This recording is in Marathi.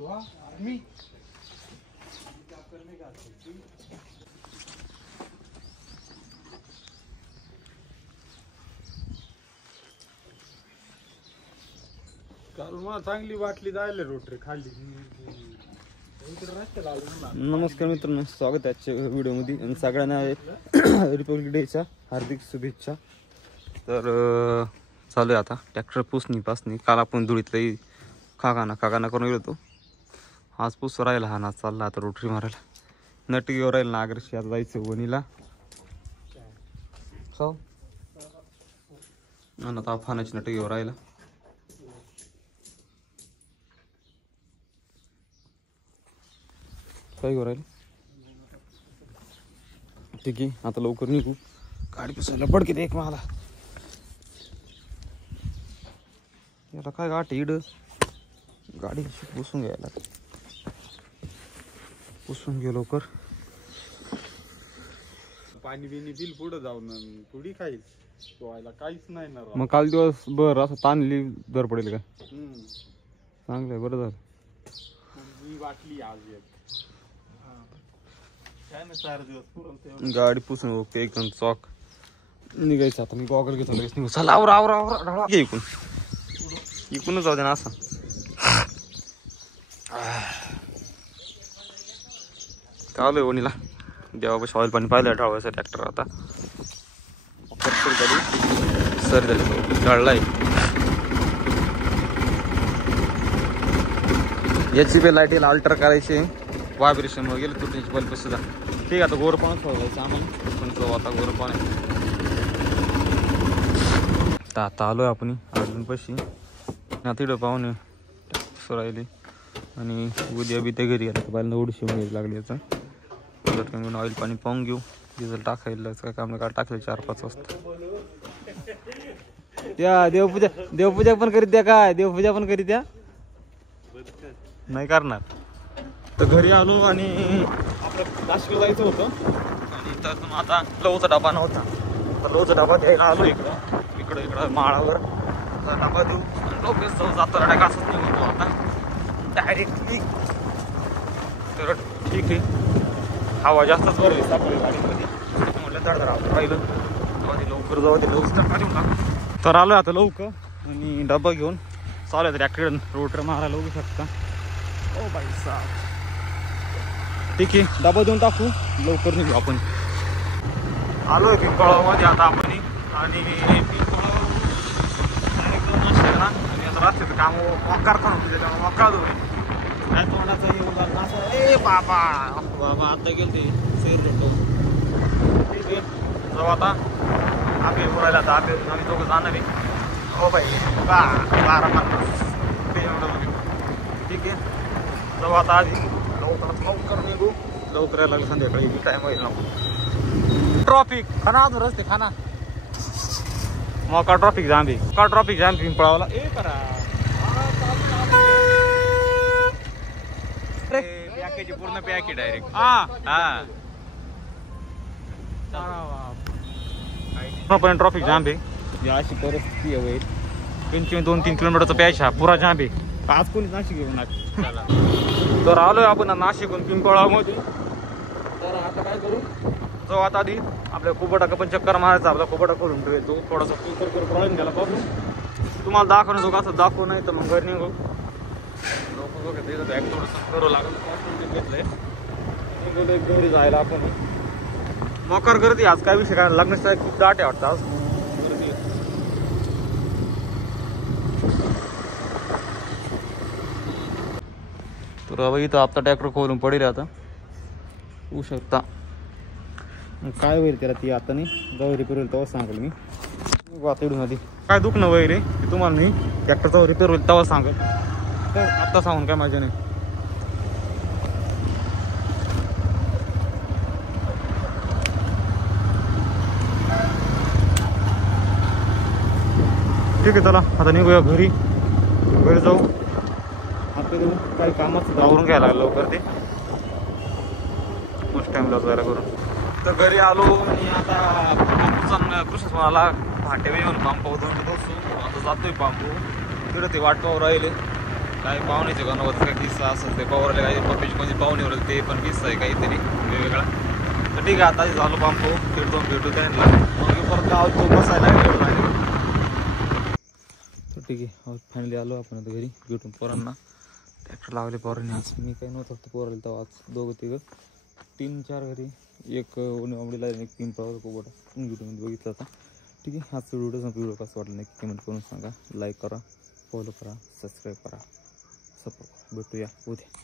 काल मला चांगली वाटली जायला रोटरी खाल्ली. नमस्कार मित्रांनो, स्वागत आहे आजच्या व्हिडिओमध्ये आणि सगळ्यांना रिपब्लिक डेच्या हार्दिक शुभेच्छा. तर चालू आहे आता ट्रॅक्टर पुसणी पासणी. काल आपण धुळीतलाही खागाना करून गेलो होतो. आज पुस राहिला हा ना, चालला आता रोटरी मारायला. नटकीवर राहील ना आग्रशी. आता जायचं वणीला हो ना, आता फानाची नटकीवर राहिला. काय घेऊन राहिले ठीक आहे. आता लवकर निघू. गाडी पुसायला पडके दे एक मला. याला काय गाठ इड गाडी पुसून घ्यायला. पुसून घे लवकर. पाणी बिनी बिल पुढे जाऊन थोडी खाईल व्हायला काहीच नाही ना. मग काल दिवस बर असं ताणली दर पडेल का? चांगलं आहे, बरं झालं. वाटली आज गाडी पुसून ओके एकदम चॉक निघायचं. आता मी गॉगल घेतो लगेच निघू. चला आवरा आवरा आवरा घे इकून. इकूनच जाऊ दे ना असं. चालू वणीला देवापाशी ऑइल पाणी पाहिलं ढाळवायचं ट्रॅक्टर. आता सर झालं ढळलाय. याची बी लाईट अल्टर करायची. वायब्रेशन वगैरे तुटण्याची बल्ब सुद्धा ठीक आहे. आता गोरपाणच ठेवायचं आम्हाला. पण तो आता गोरपाण आहे. आता आलो आहे आपण अजून पशी. आता तिथं पाहून राहिली आणि उद्या बी ते घरी आलं तर पहिल्यांदा उडशी मिळायला लागली. याचा ऑइल पाणी पाहून घेऊ. डिझेल टाकायला काय काम नाही. टाकलं 4-5 वाजता. त्या देवपूजा पण करीत द्या. काय देवपूजा पण करीत द्या नाही करणार. तर घरी आलो आणि आपलं नाशिकला जायचं होतं. आणि त्यातून आता लवचा डबा नव्हता. तर लवचा डबा घ्यायला आलो इकडं माळावर. डबा देऊ लोक जाता डायरेक्ट असंच निघतो आता डायरेक्टली. तर ठीक आहे. हवा जास्तच वर आपल्या गाडीमध्ये. म्हटलं धडधड आपण राहिलं लवकर जाऊ दे. लवकर देऊन टाकू. तर आलो आता लवकर आणि डबा घेऊन चालू आहे ट्रॅक्टर रोटर मारायला. बघू शकता. ओ बाई साहेब ठीक आहे. डबा देऊन टाकू. लवकर निघू आपण. आलोय पिंपळामध्ये आता आपण. आणि आता रस्त्याचं काम मोकार पण होतं. त्याच्यामुळे मोकार होईल काय तोंडाचा येऊन असं. ए बाबा आता गेल ते सैर भेटतो. ठीक आहे जाऊ आता. आम्ही बोलायला आता आम्ही दोघं जाणार आहे. हो बाई 12:50 ठीक आहे. जाऊ आता आधी लवकर निघू. लवकर यायला लागलं संध्याकाळी टाइम होईल ना. ट्रॉफिक खाना अजून रस्ते खाना मोका ट्रॉफिक जाम. का ट्रॉफिक जाम पिंपळावाला. ए करा पॅकेज पूर्ण पॅकेज डायरेक्ट. हा पण ट्रॉफिक जाम आहे. अशी परिस्थिती आहे. 2-3 किलोमीटरचा पॅच हा पुरा जाम आहे. आज कोणी नाशिक घेऊन नाशिक. तर आलोय आपण नाशिकहून पिंपळामध्ये. तर आता काय करू. जो आता आधी आपल्या कुबटा पण चक्कर मारायचा. आपला कुबटा खोलून ठेवतो. थोडासा फिकर करून गेला पाहू. तुम्हाला दाखवणं जो कसं दाखवू नाही तर मग घरी निघू. लोक बघत बॅग थोडंसं करू लागलं. घेतलंय घरी जायला आपण. मोकार गर्दी आज काय विषय काय लग्नाचा खूप दाट आहे वाटतं आज. तर बाबा इथं आता ट्रॅक्टर खोलून पडेल. आता होऊ शकता काय होईल त्याला. ती आता नाही जाऊ रिपेअर होईल तेव्हा सांगेल मी. वातडून आधी काय दुखणं वगैरे ते तुम्हाला मी ट्रॅक्टरचा रिपेअर होईल तेव्हा सांगेल. तर आत्ता सांगून काय माझ्या नाही. ठीक आहे चला आता निघूया घरी जाऊ. आता काही कामाचं आवरून घ्यायला लागलं लवकर. ते फर्स्ट टाइमला जरा करून. तर घरी आलो आणि आता कृष्ण मला भांडे येऊन पंपावर आता जातोय. पंप तिकडे ते वाटपावर राहिले. काय पाहुण्याचे गणवत काय किस्सा असं ते पवारले काही पप्पीची कोणती पाहुणे होईल ते पण किस्सा आहे काहीतरी वेगवेगळा. तर ठीक आहे आता झालो बांबू फिरतो भेटू त्यांना मग परत गाव तो बसायला लागेल. तर ठीक आहे फायनली आलो आपण आता घरी भेटून पोरांना. ट्रॅक्टर लावले पोरांनी आज मी काही नव्हतं फक्त पोराला तेव्हा आज दोघं तिघं 3-4 घरी एक उन्हावडीला एक पिंपळावर कोबटा व्हिडिओमध्ये बघितलं होता. ठीक आहे हाच व्हिडिओ व्हिडिओ कसं वाटलं नक्की कमेंट करून सांगा. लाईक करा, फॉलो करा, सबस्क्राईब करा, सपोर्ट करा. भेटूया उद्या.